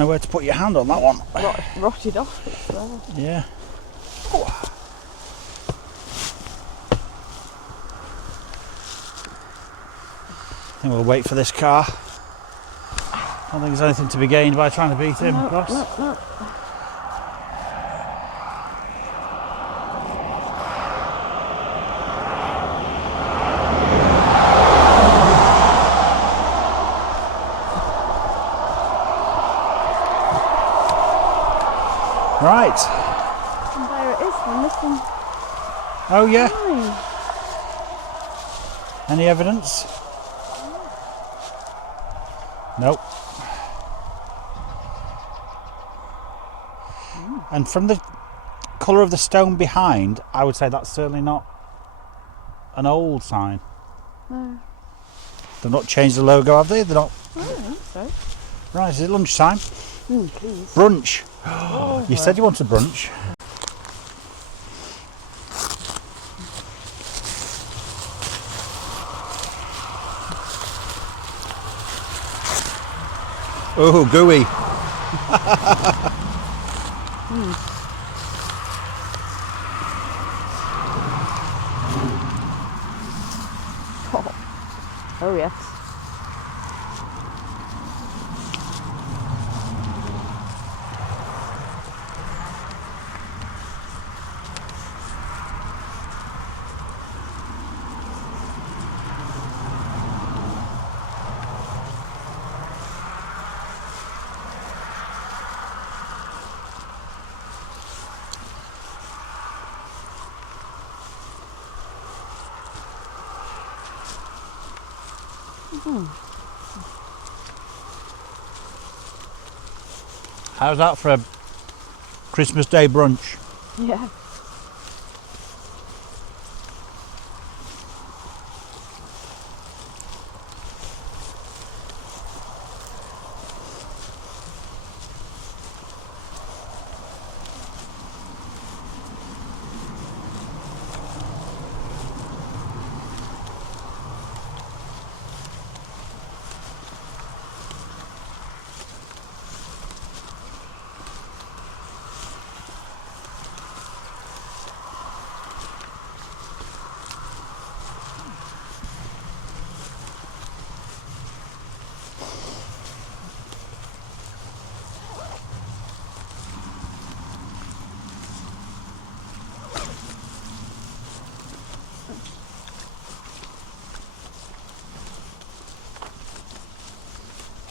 know where to put your hand on that one. Rotted off. It's there. Yeah. I think we'll wait for this car. I don't think there's anything to be gained by trying to beat him across. No. Right. And there it is, then this one. Oh yeah. Fine. Any evidence? Nope. And from the colour of the stone behind, I would say that's certainly not an old sign. No. They've not changed the logo, have they? They're not. I don't think so. Right, is it lunchtime? Please. Brunch. Oh, You said you wanted brunch. Oh, gooey. Oh yes. How's that for a Christmas Day brunch? Yeah.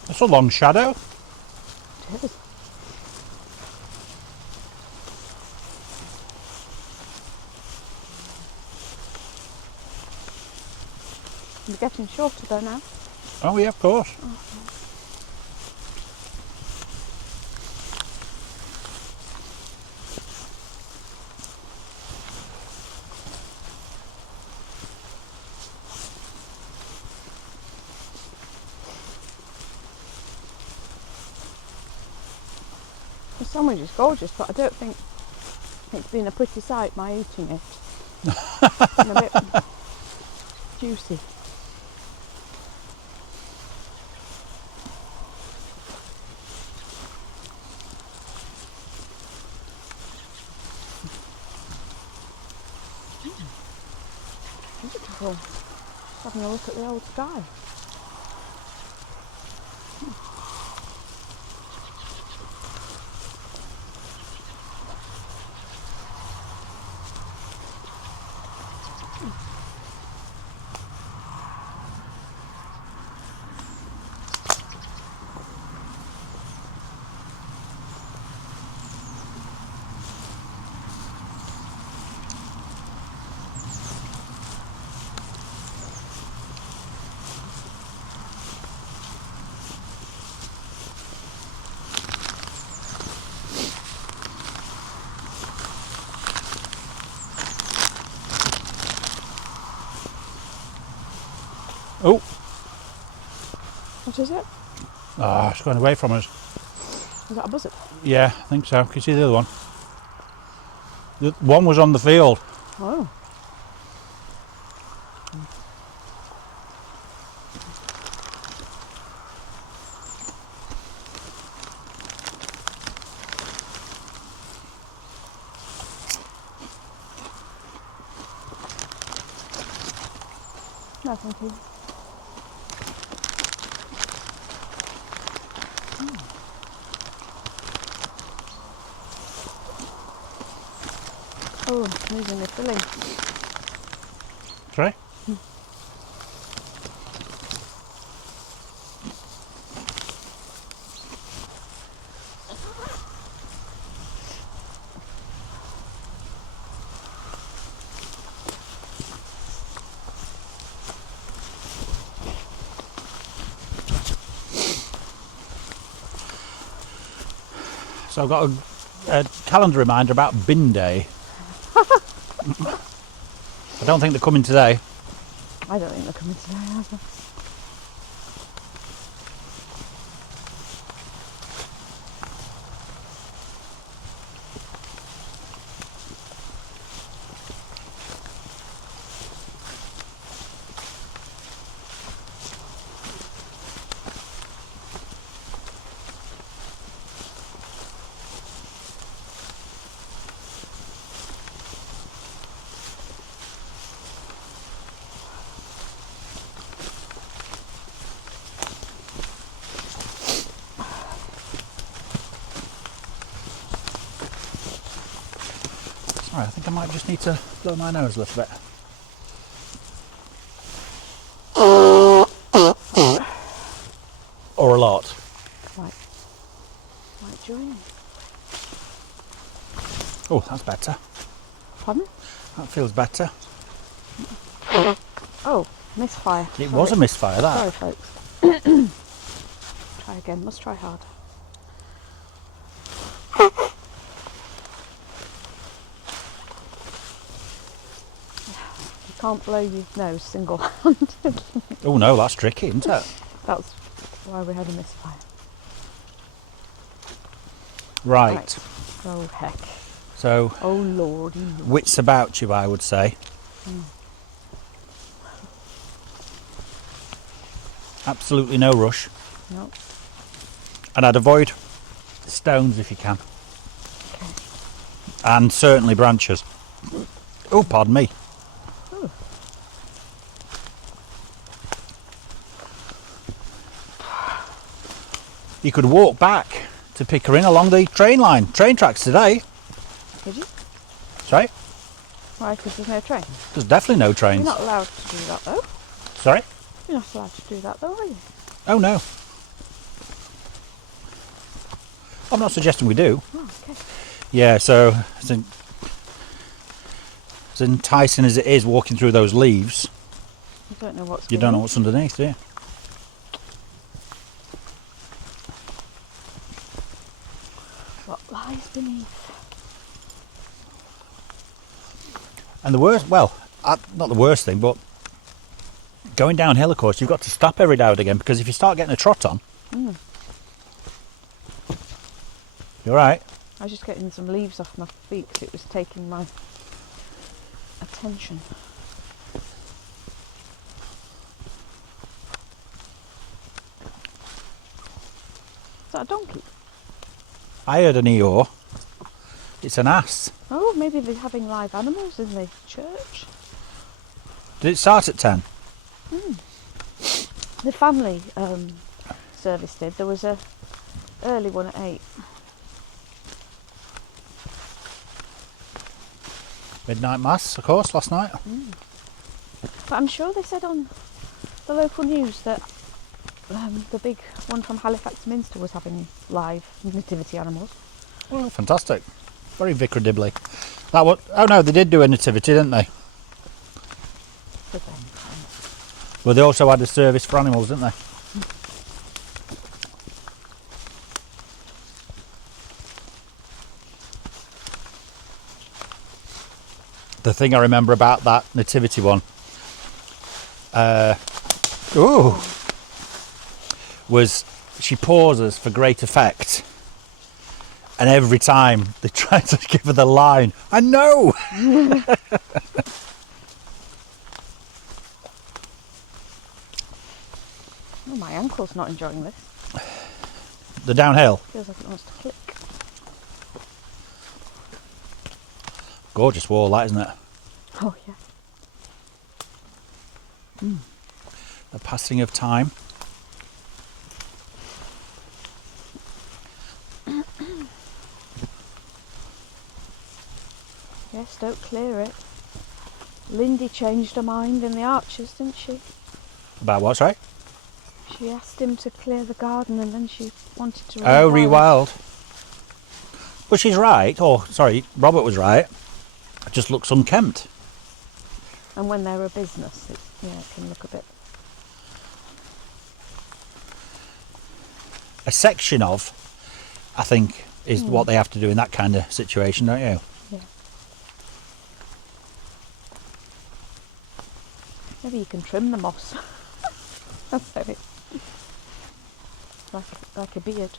That's a long shadow. It is. We're getting shorter though now. Oh yeah, of course. The sandwich is gorgeous, but I don't think it's been a pretty sight by eating it. And a bit juicy. Beautiful. Just having a look at the old sky. Oh, What is it? it's going away from us. Is that a buzzard? Yeah, I think so. Can you see the other one? The one was on the field. Oh. No, thank you. Oh, I'm losing the filling. Sorry? So I've got a calendar reminder about bin day. I don't think they're coming today. I don't think they're coming today either. Sorry, I think I might just need to blow my nose a little bit. Or a lot. Right. Right, join. Oh, that's better. Pardon? That feels better. Oh, misfire. It was a misfire, that. Sorry, folks. Try again. Must try hard. You can't blow your nose single-handed. Oh no, that's tricky, isn't it? That's why we had a misfire. Right. Oh, heck. So, Oh, lordy. wits about you, I would say. Absolutely no rush. No. And I'd avoid stones if you can. Okay. And certainly branches. Oh, pardon me. Ooh. You could walk back to Pickering along the train tracks today. Did you? Sorry? Why? Because there's no train. There's definitely no You're trains. not allowed to do that, though. Sorry? You're not allowed to do that, though, are you? Oh no. I'm not suggesting we do. Oh, okay. Yeah, so as enticing as it is walking through those leaves, You don't know what's you don't know what's underneath, do you? what lies beneath. And the worst, well, not the worst thing, but going downhill, of course, you've got to stop every now and again, because if you start getting a trot on, you're right. I was just getting some leaves off my feet because it was taking my attention. Is that a donkey? I heard an Eeyore. It's an ass. Oh, maybe they're having live animals in the church. Did it start at 10? The family service did. There was a early one at 8. Midnight Mass, of course, last night. But I'm sure they said on the local news that the big one from Halifax Minster was having live nativity animals. Oh, fantastic. Very Vicar Dibley. That what? Oh no, they did do a nativity, didn't they? For them. Well, they also had a service for animals, didn't they? The thing I remember about that nativity one, was she pauses for great effect, and every time they try to give her the line, I know. Oh, my ankle's not enjoying this. The downhill, Feels like it wants to click. gorgeous wall, that isn't it? Oh, yeah. The passing of time. Yes, don't clear it. Lindy changed her mind in the Archers, didn't she? About what, sorry? She asked him to clear the garden and then she wanted to Oh, rewild. rewild. But she's right. Oh, sorry, Robert was right. It just looks unkempt. And when they're a business, it can look a bit... A section of, I think, is what they have to do in that kind of situation, don't you? Yeah. Maybe you can trim the moss. That's how it... Like a beard.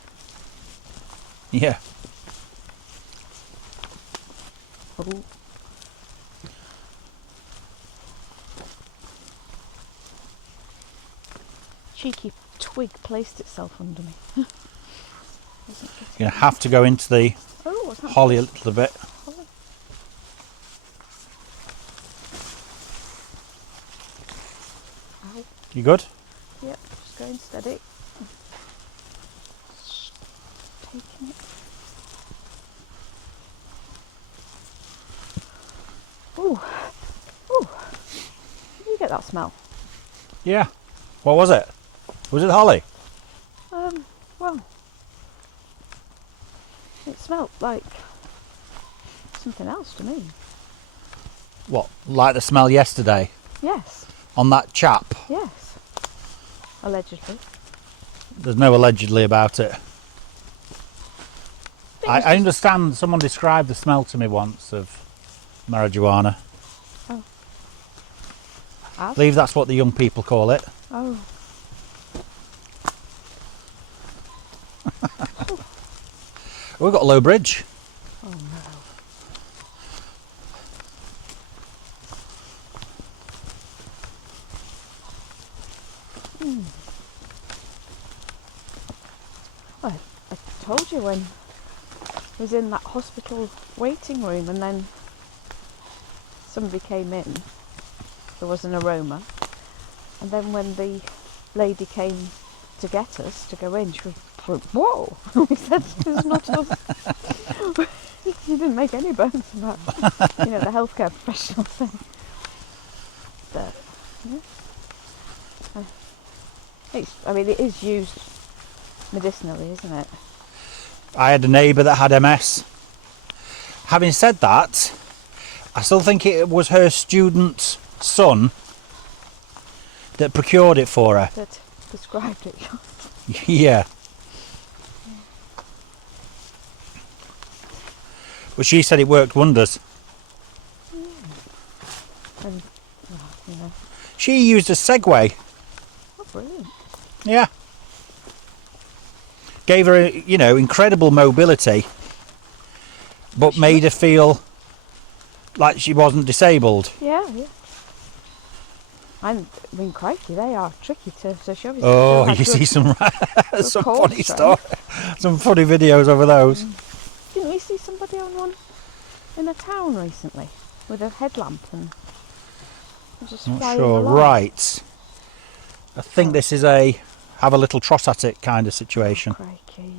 Yeah. Oh. Cheeky twig placed itself under me. You're going to have to go into the Oh, what's that? holly a little bit. Holly. Ow. You good? Yep, just going steady. Just taking it. Ooh. Ooh. Did you get that smell? Yeah. What was it? Was it holly? Well, it smelled like something else to me. What, like the smell yesterday Yes, on that chap? yes. Allegedly. There's no allegedly about it. I I understand someone described the smell to me once of marijuana. Oh. I believe that's what the young people call it. Oh. We've got a low bridge. Oh no. Well, I told you when I was in that hospital waiting room and then somebody came in, there was an aroma, and then when the lady came to get us to go in, she went, whoa! We said, it's not us. She didn't make any bones about, the healthcare professional thing. But, yeah. It is used medicinally, isn't it? I had a neighbour that had MS. Having said that, I still think it was her student's son that procured it for her. That prescribed it. Yeah. But she said it worked wonders. And, She used a Segway. oh, brilliant. Yeah. Gave her, incredible mobility, but made her feel like she wasn't disabled. Yeah. Crikey, they are tricky to show you. Oh, you see some some funny stuff, some funny videos over those. Didn't we see somebody on one in a town recently with a headlamp and just Not flying sure. along? Right. I think this is a have a little trot at it kind of situation. Crikey.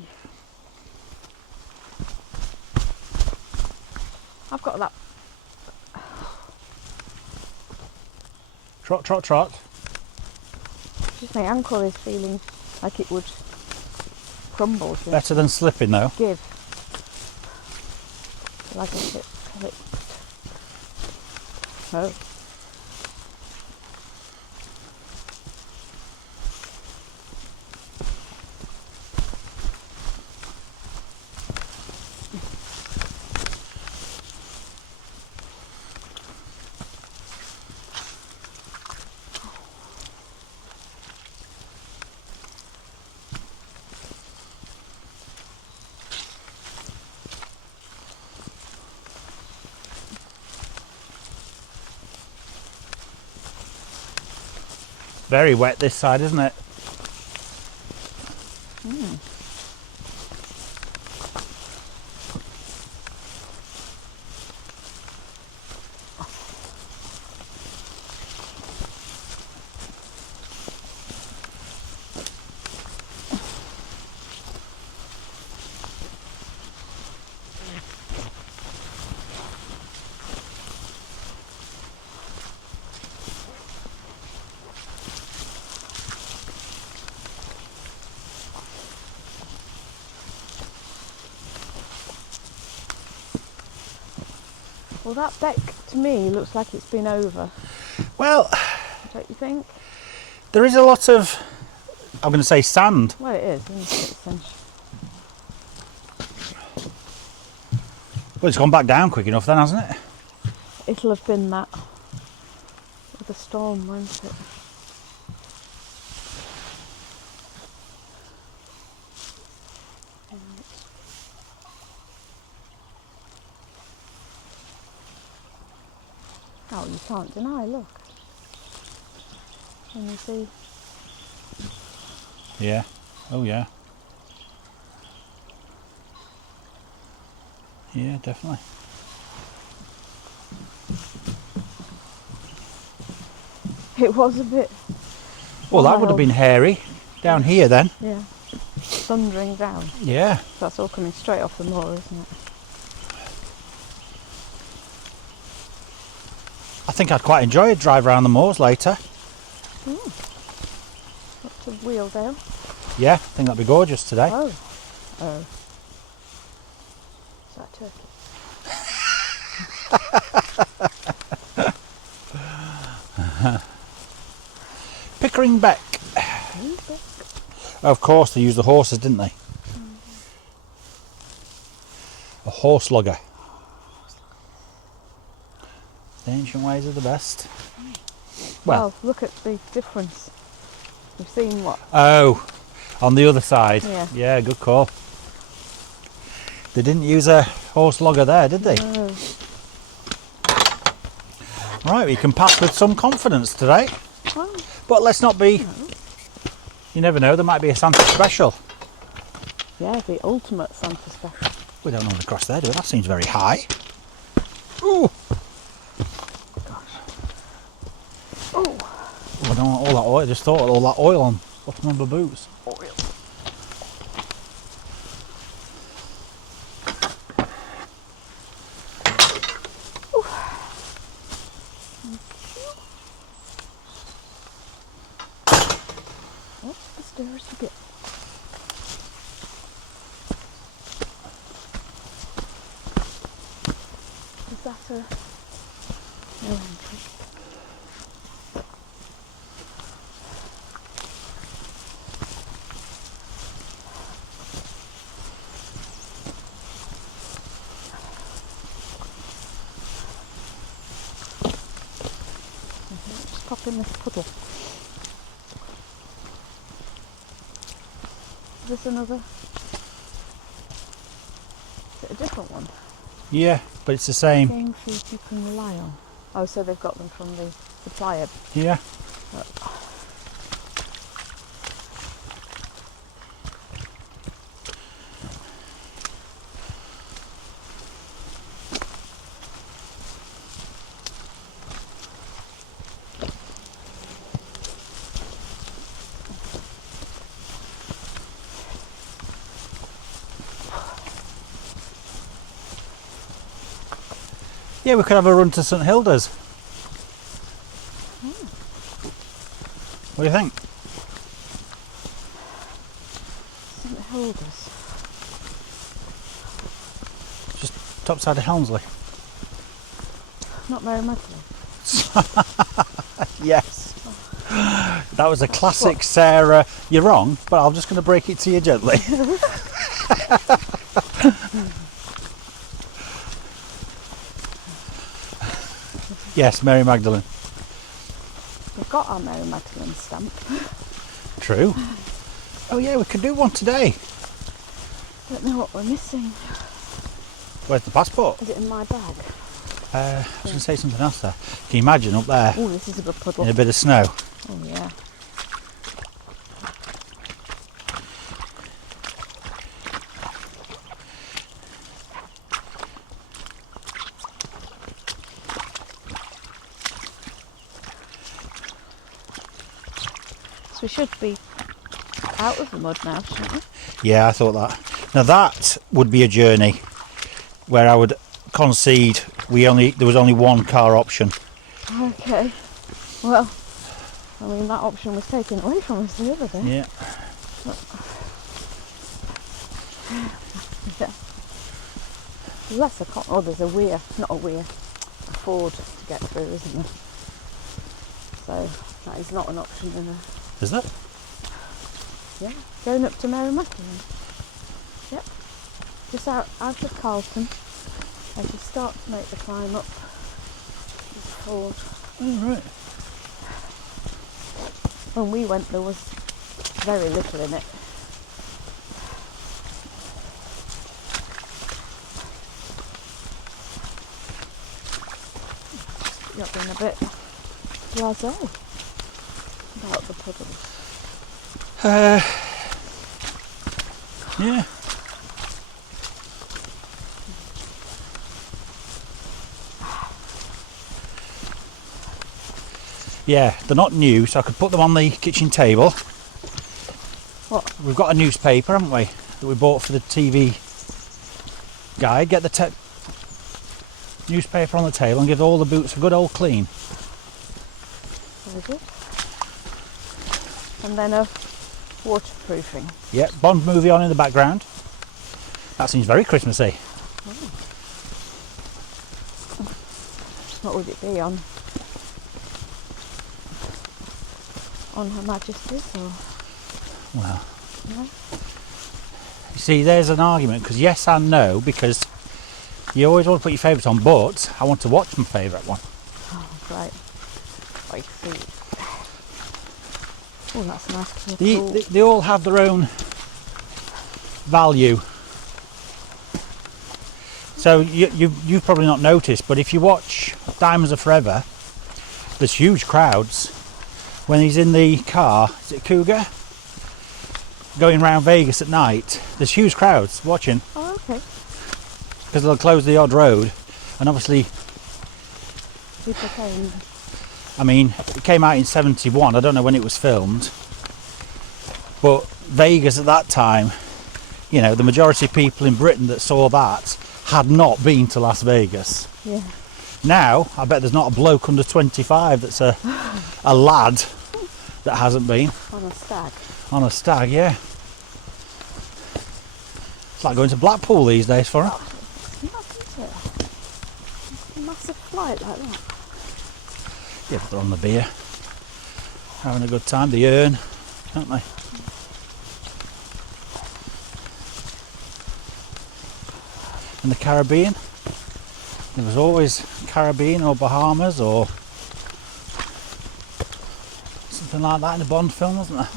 I've got that. Trot, trot, trot. Just my ankle is feeling like it would crumble. Better than slipping though. Give. Like a chip clipped. Oh. Very wet this side, isn't it? Well, that beck to me looks like it's been over. Well, Don't you think? there is a lot of, I'm going to say sand. Well, it is, isn't it? Essentially. Well, it's gone back down quick enough then, hasn't it? It'll have been that with the storm, won't it? Oh, you can't deny, look. Can you see? Yeah. Oh, yeah. Yeah, definitely. It was a bit, Well, that would have wild. been hairy down here then. Yeah, thundering down. Yeah. That's all coming straight off the moor, isn't it? I think I'd quite enjoy a drive around the moors later. Up to Wheeldale. Yeah, I think that'd be gorgeous today. Oh. Oh. Is that turkey? Pickering Beck. Of course, they used the horses, didn't they? A horse lugger. The ancient ways are the best. Well, look at the difference. We've seen what? Oh, on the other side. Yeah. Yeah, good call. They didn't use a horse lugger there, did they? No. Right, we can pass with some confidence today. Well, But let's not be... You never know, there might be a Santa special. yeah, the ultimate Santa special. We don't want to cross there, do we? That seems very high. Ooh! Oh, I don't want all that oil. I just thought all that oil on bottom of my boots. oil. Up the stairs we get. Is that a no entry? Just pop in this puddle. Is this another? Is it a different one? Yeah, but it's the same. Same fruit you can rely on. Oh, so they've got them from the supplier. Yeah. Yeah, we could have a run to St Hilda's. What do you think? St Hilda's. Just top side of Helmsley. Not Mary Magdalene. Yes. That was a classic Sarah. You're wrong, but I'm just going to break it to you gently. Yes, Mary Magdalene. We've got our Mary Magdalene stamp. True. Oh yeah, we could do one today. Don't know what we're missing. Where's the passport? Is it in my bag? I was going to say something else there. Can you imagine up there Oh, this is a good puddle. in a bit of snow? Oh yeah. So we should be out of the mud now, shouldn't we? Yeah, I thought that. Now that would be a journey where I would concede there was only one car option. Okay. Well, I mean that option was taken away from us the other day. Yeah. Yeah. Less a oh, there's a weir, not a weir. afford to get through, isn't there? So that is not an option in a... Is that? Yeah, going up to Merrimack. Yep, just out of Carlton. As you start to make the climb up, it's Ford. Oh, right. When we went, there was very little in it. You're being a bit blasé about the puddles. Yeah. Yeah, they're not new, so I could put them on the kitchen table. What? We've got a newspaper, haven't we, that we bought for the TV guide. Get the newspaper on the table and give all the boots a good old clean. Very good. And then a waterproofing. Yeah, Bond movie on in the background. That seems very Christmassy. What would it be on? On Her Majesty's or? Well, No? you see, there's an argument, because yes and no, because you always want to put your favourites on, but I want to watch my favourite one. Oh, right. I see. Oh, that's nice. They all have their own value. So you've probably not noticed, but if you watch Diamonds Are Forever, there's huge crowds when he's in the car. Is it Cougar? Going around Vegas at night. There's huge crowds watching. Oh, okay. Because they'll close the odd road, and obviously, People came. I mean, it came out in 71. I don't know when it was filmed, but Vegas at that time, you know, the majority of people in Britain that saw that had not been to Las Vegas. Yeah. Now, I bet there's not a bloke under 25 that's a lad that hasn't been. On a stag. On a stag, yeah. It's like going to Blackpool these days for it. It's nuts, isn't it? A massive flight like that. Yeah, but they're on the beer. Having a good time. The urn, aren't they? In the Caribbean. There was always Caribbean or Bahamas or something like that in a Bond film, wasn't there?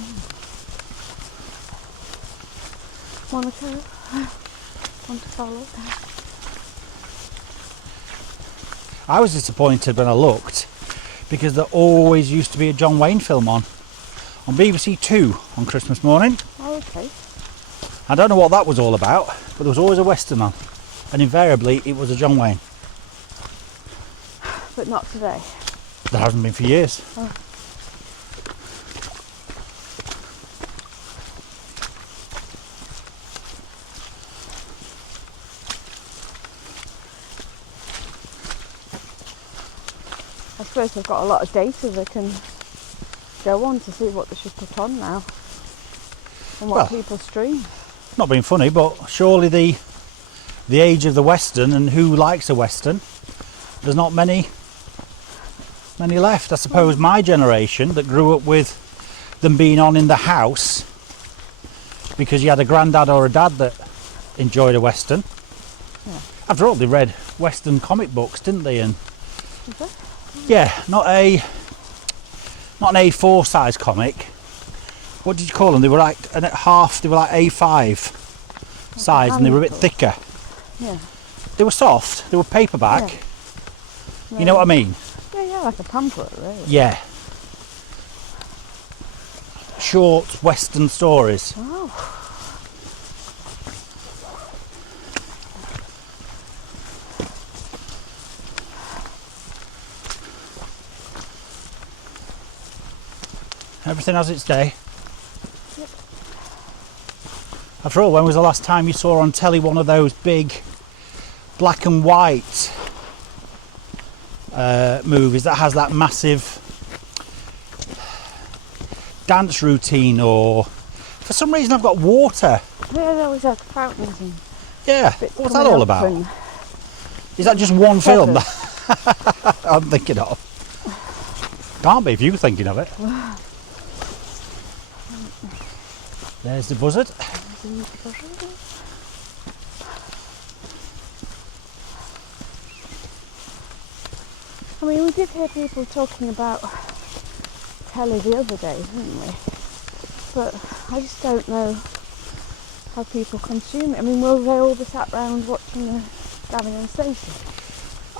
Monaco. Monte Carlo. I was disappointed when I looked because there always used to be a John Wayne film on BBC Two on Christmas morning. Oh, okay. I don't know what that was all about, but there was always a Western on, and invariably it was a John Wayne. But not today. There hasn't been for years. Oh. I suppose they've got a lot of data they can go on to see what they should put on now and what Well, people stream. Not being funny, but surely the age of the Western and who likes a Western, there's not many left. I suppose my generation that grew up with them being on in the house because you had a granddad or a dad that enjoyed a Western. Yeah. After all, they read Western comic books, didn't they? And Is it? yeah, not an A4 size comic. What did you call them? They were like at half. They were like A5 size, and they were a bit thicker. Yeah. They were soft. They were paperback. Yeah. You know what I mean? Yeah, like a pamphlet, really. Yeah. Short Western stories. Oh. Everything has its day. Yep. After all, when was the last time you saw on telly one of those big black and white movies that has that massive dance routine, or for some reason I've got water. Yeah, they always have fountains and Yeah, bits what's coming that all up about? and Is that just one film? feathers. I'm thinking of. Can't be if you're thinking of it. There's the buzzard. I mean, we did hear people talking about telly the other day, didn't we? But I just don't know how people consume it. I mean, will they all be sat round watching the Gavin and Stacey?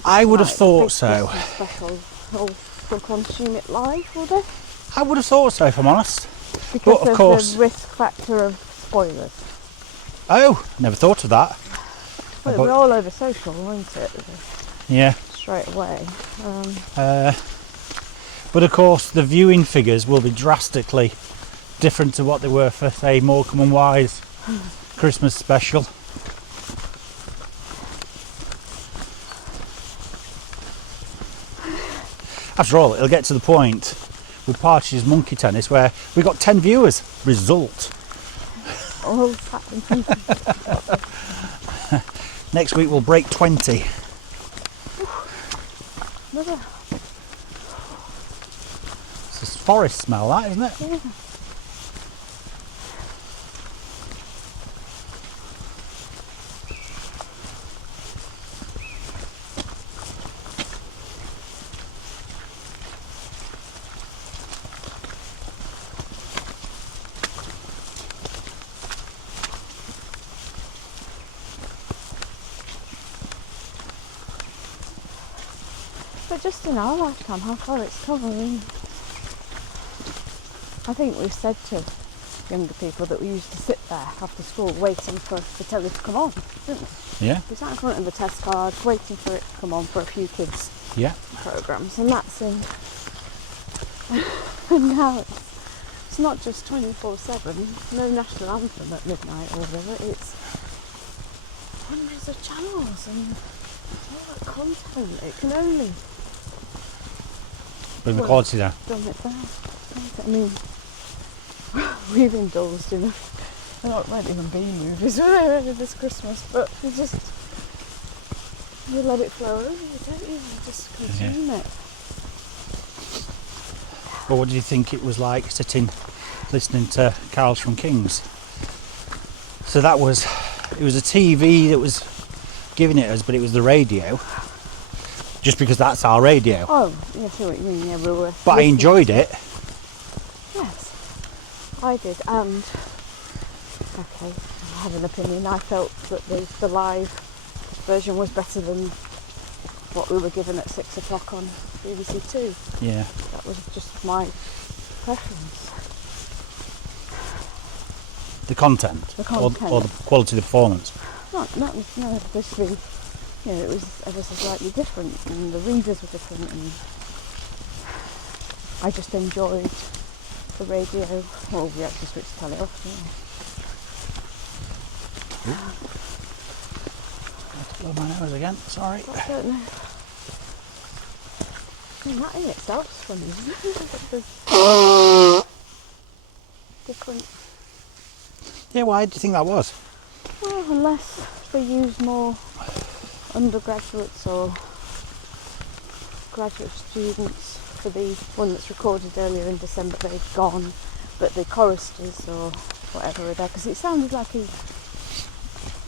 I would have Like, thought big so. Christmas special, or will consume it live, will they? I would have thought so, if I'm honest. Because But of of course. the risk factor of spoilers. Oh, never thought of that. Well, it'll be all over social, won't it? Yeah. Straight away. But of course, the viewing figures will be drastically different to what they were for, say, Morecambe and Wise Christmas special. After all, it'll get to the point with Partridge's Monkey Tennis where we got 10 viewers. Result. All sat in front of Next week we'll break 20. another. It's this forest smell, that, isn't it? Yeah. But just in our lifetime, how far it's come, I mean, I think we've said to younger people that we used to sit there after school waiting for the telly to come on, didn't we? Yeah. We sat in front of the test card waiting for it to come on for a few kids' Yeah. programmes, and that's in. And now it's not just 24/7, no national anthem at midnight or whatever, it's hundreds of channels and all that content. It can only Bring the quality down. dumb it down. I mean, we've indulged in they're not meant even be movies this Christmas, but you let it flow over you, don't you? You just consume it. Well, what did you think it was like sitting listening to carols from Kings? So it was a TV that was giving it us, but it was the radio. Just because that's our radio. Oh, yeah, I see what you mean. Yeah, we were. But I enjoyed it. Yes, I did, and okay, I have an opinion. I felt that the live version was better than what we were given at 6 o'clock on BBC Two. Yeah. That was just my preference. The content. The content. Or the quality of the performance. No, obviously, you know, it was ever so slightly different, and the readers were different, and I just enjoyed the radio. Well, we actually switched the telly off, didn't we? Blow my nose again, sorry. I don't know. I mean, that in itself is funny, isn't it? Different. Yeah, why do you think that was? Well, unless they use more undergraduates or graduate students for the one that's recorded earlier in December. They've gone, but the choristers or whatever are there, because it sounded like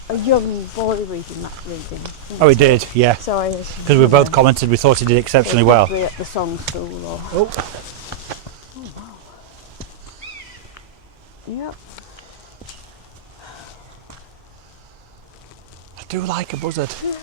a young boy reading that reading. Oh, he did, yeah. So I Because we both commented we thought he did exceptionally well. Probably at the song school or. Oh. Oh wow. Yep. I do like a buzzard. Yeah.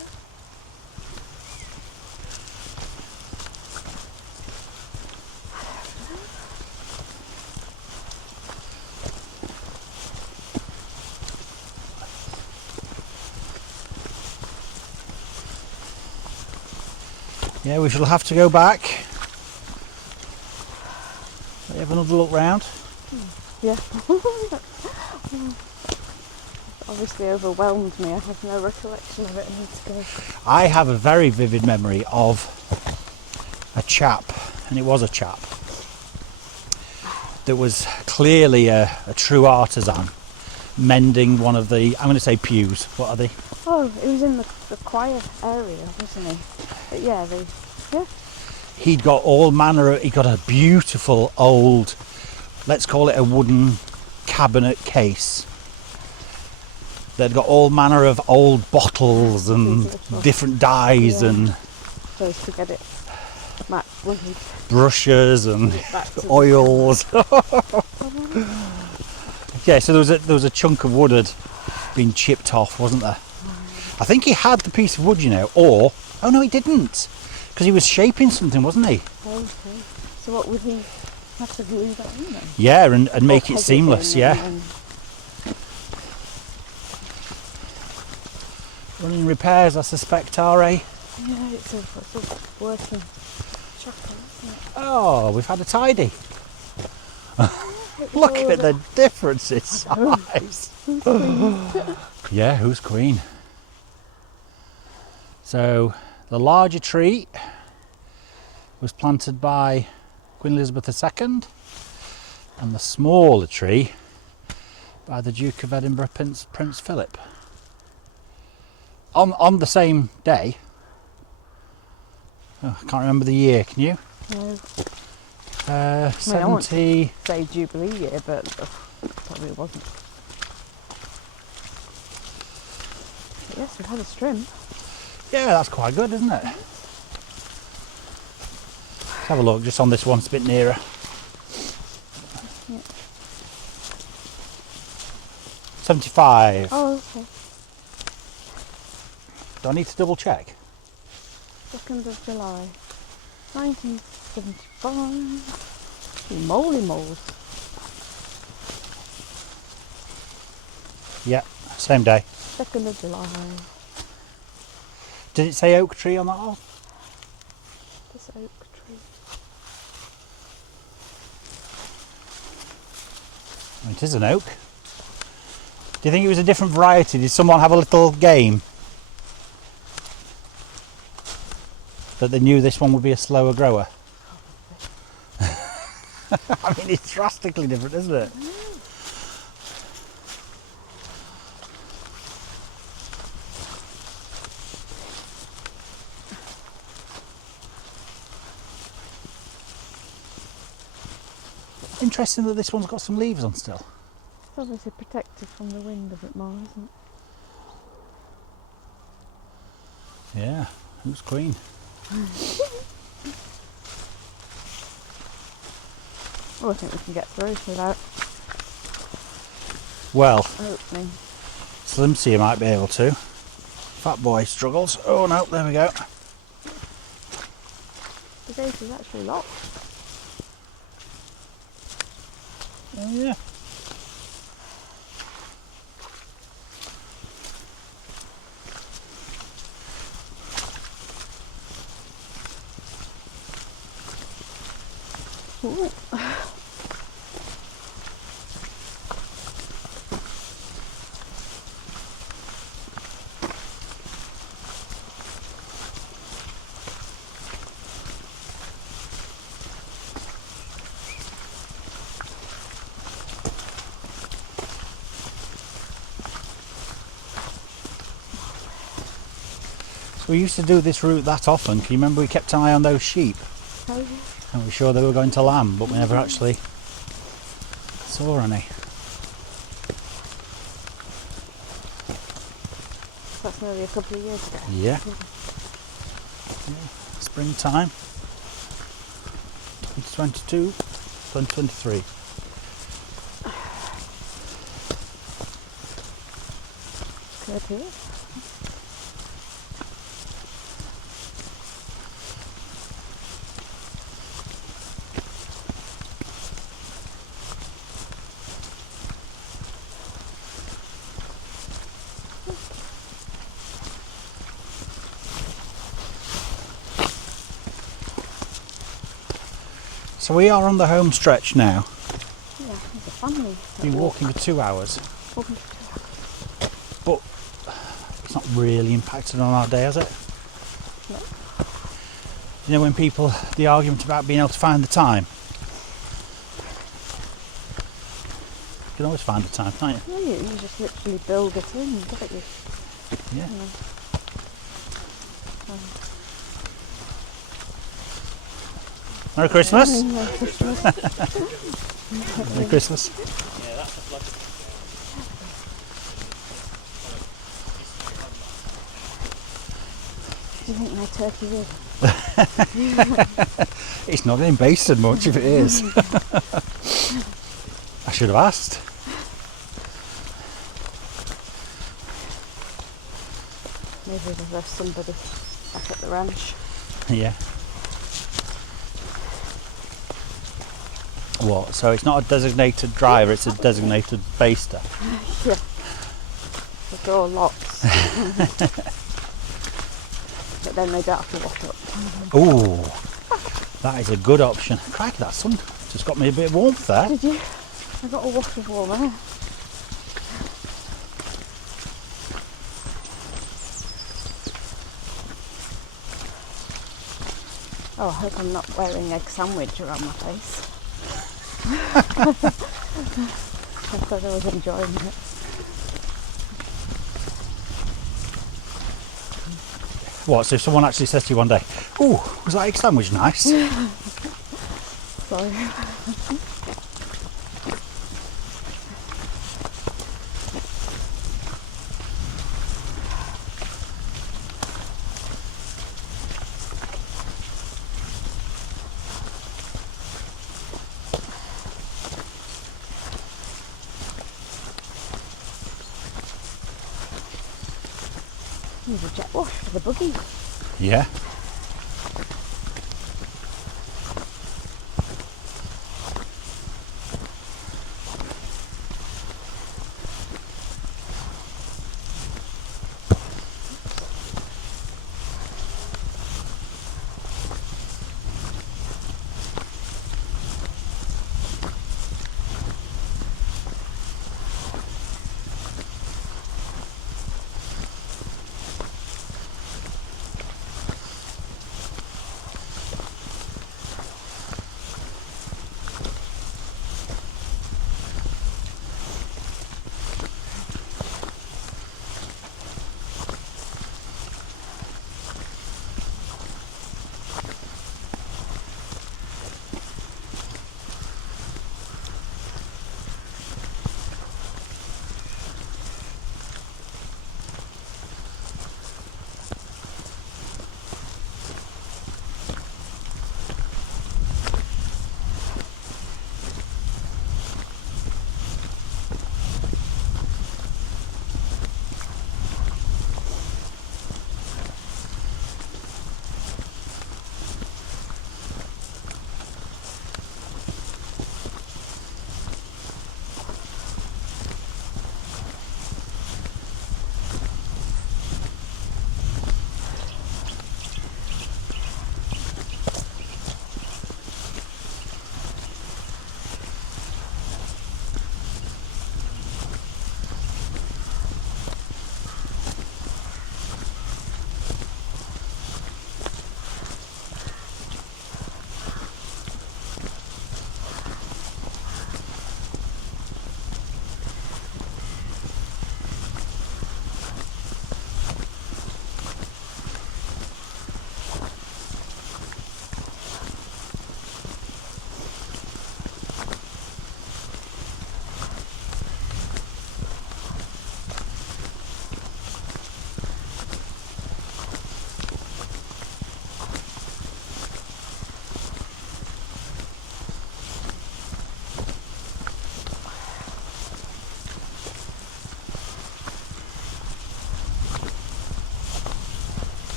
Yeah, we shall have to go back. Let me have another look round. Yeah. Obviously overwhelmed me. I have no recollection of it. I need to go. I have a very vivid memory of a chap, and it was a chap, that was clearly a true artisan, mending one of the, I'm going to say pews, what are they? Oh, it was in the choir area, wasn't he? Yeah, yeah. He'd got all manner of, he got a beautiful old, let's call it a wooden cabinet case that got all manner of old bottles and different dyes and so as to get it matched when he brushes and oils. Yeah, so there was a chunk of wood had been chipped off, wasn't there? I think he had the piece of wood, you know, or oh no, he didn't, because he was shaping something, wasn't he? Okay. So what would he have to glue that in then? Yeah, and make it seamless. Yeah. Running repairs, I suspect, are Yeah, it's a working chapel, isn't it? Oh, we've had a tidy. Look at the difference in size. Who's queen? Yeah, who's queen? So the larger tree was planted by Queen Elizabeth II, and the smaller tree by the Duke of Edinburgh, Prince Philip. On the same day. Oh, I can't remember the year, can you? No. 70. I want to say Jubilee year, but probably it wasn't. But yes, we've had a strim. Yeah, that's quite good, isn't it? Let's have a look just on this one, it's a bit nearer. Yeah. 75. Oh, okay. Do I need to double check? 2nd of July, 1975. Moly moles. Yeah, same day. 2nd of July. Did it say oak tree on that one? This oak tree. It is an oak. Do you think it was a different variety? Did someone have a little game that they knew this one would be a slower grower? I mean, it's drastically different, isn't it? Interesting that this one's got some leaves on still. It's obviously protected from the wind a bit more, isn't it? Yeah, who's queen? Oh, I think we can get through without Well, opening. Slimsy might be able to. Fat boy struggles. Oh no, there we go. The gate is actually locked. Oh yeah. Ooh. So we used to do this route that often. Can you remember we kept an eye on those sheep? Oh, yeah. And we were sure they were going to lamb, but we never actually saw any. That's nearly a couple of years ago. Yeah. Yeah. Springtime. 2022, 2023. Good here. So we are on the home stretch now. Yeah, there's a family. Been walking for 2 hours, Walking for 2 hours. but it's not really impacted on our day, has it? No. You know, when people, the argument about being able to find the time. You can always find the time, can't you? Yeah, you just literally build it in, don't you? Yeah. You know. Merry Christmas. Merry Christmas. Merry Christmas. Do you think my turkey is? It's not getting basted much if it is. I should have asked. Maybe there's somebody back at the ranch. Yeah. What? So it's not a designated driver, it's a designated baster. Yeah. The door locks. But then they don't have to wash up. Ooh, that is a good option. Crikey, that sun just got me a bit of warmth there. Did you? I got a wash of warm air. Oh, I hope I'm not wearing egg sandwich around my face. I thought I was enjoying it. What, so if someone actually says to you one day, ooh, was that egg sandwich nice? Sorry. Need a jet wash for the buggy. Yeah.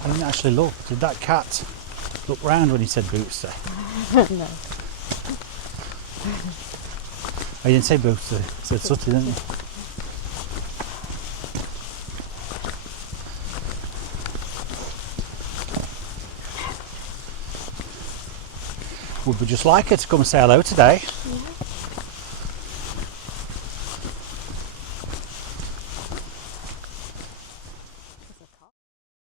I didn't actually look. Did that cat look round when he said Booster? No. I didn't say Booster, he said Sooty, didn't he? Would we just like her to come say hello today? Yeah.